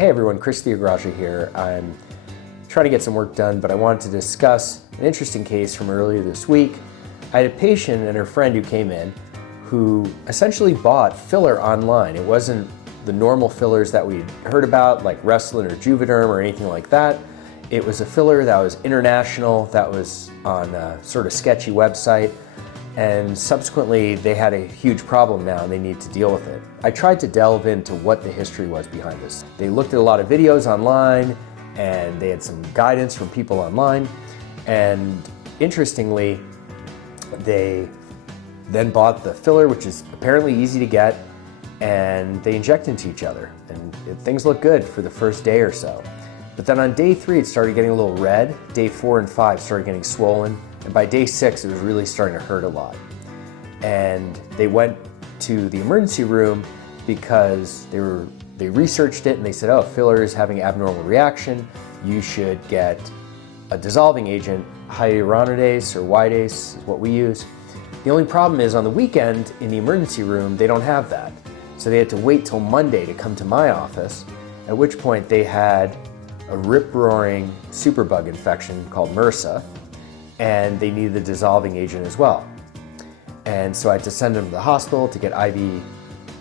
Hey everyone, Chris Theogracia here. I'm trying to get some work done, but I wanted to discuss an interesting case from earlier this week. I had a patient and her friend who came in who essentially bought filler online. It wasn't the normal fillers that we'd heard about, like Restylane or Juvederm or anything like that. It was a filler that was international, that was on a sort of sketchy website, and subsequently they had a huge problem now and they need to deal with it. I tried to delve into what the history was behind this. They looked at a lot of videos online and they had some guidance from people online, and interestingly they then bought the filler, which is apparently easy to get, and they inject into each other, and things look good for the first day or so. But then on day 3 it started getting a little red, day 4 and 5 started getting swollen, and by day 6 it was really starting to hurt a lot. And they went to the emergency room because they researched it and they said, oh, filler is having abnormal reaction, you should get a dissolving agent, hyaluronidase or Widase is what we use. The only problem is on the weekend in the emergency room they don't have that. So they had to wait till Monday to come to my office, at which point they had a rip-roaring superbug infection called MRSA, and they needed the dissolving agent as well. And so I had to send them to the hospital to get IV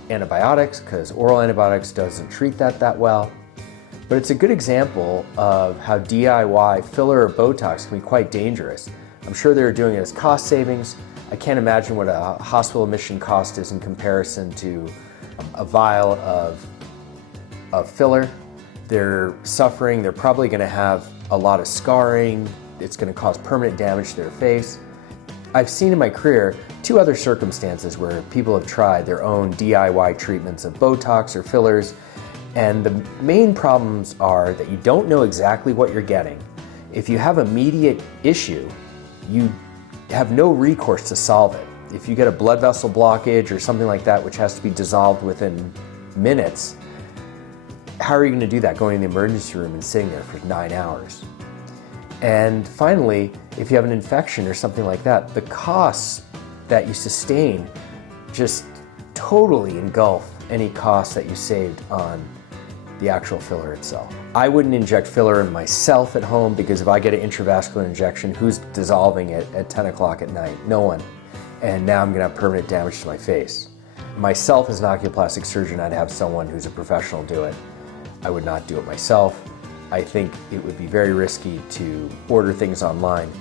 antibiotics because oral antibiotics doesn't treat that well. But it's a good example of how DIY filler or Botox can be quite dangerous. I'm sure they're doing it as cost savings. I can't imagine what a hospital admission cost is in comparison to a vial of filler. They're suffering, they're probably going to have a lot of scarring, it's going to cause permanent damage to their face. I've seen in my career 2 other circumstances where people have tried their own DIY treatments of Botox or fillers, and the main problems are that you don't know exactly what you're getting. If you have immediate issue, you have no recourse to solve it. If you get a blood vessel blockage or something like that which has to be dissolved within minutes, how are you going to do that going to the emergency room and sitting there for 9 hours? And finally, if you have an infection or something like that, the costs that you sustain just totally engulf any costs that you saved on the actual filler itself. I wouldn't inject filler in myself at home because if I get an intravascular injection, who's dissolving it at 10 o'clock at night? No one. And now I'm going to have permanent damage to my face. Myself as an oculoplastic surgeon, I'd have someone who's a professional do it. I would not do it myself. I think it would be very risky to order things online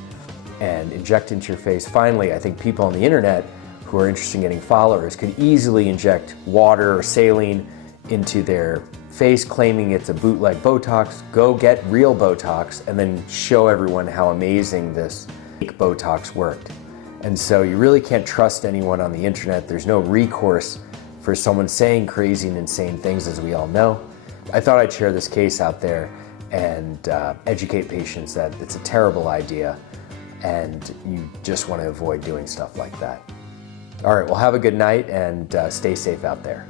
and inject into your face. Finally, I think people on the internet who are interested in getting followers could easily inject water or saline into their face claiming it's a bootleg Botox, go get real Botox, and then show everyone how amazing this fake Botox worked. And so you really can't trust anyone on the internet. There's no recourse for someone saying crazy and insane things, as we all know. I thought I'd share this case out there and educate patients that it's a terrible idea and you just want to avoid doing stuff like that. All right, well, have a good night and stay safe out there.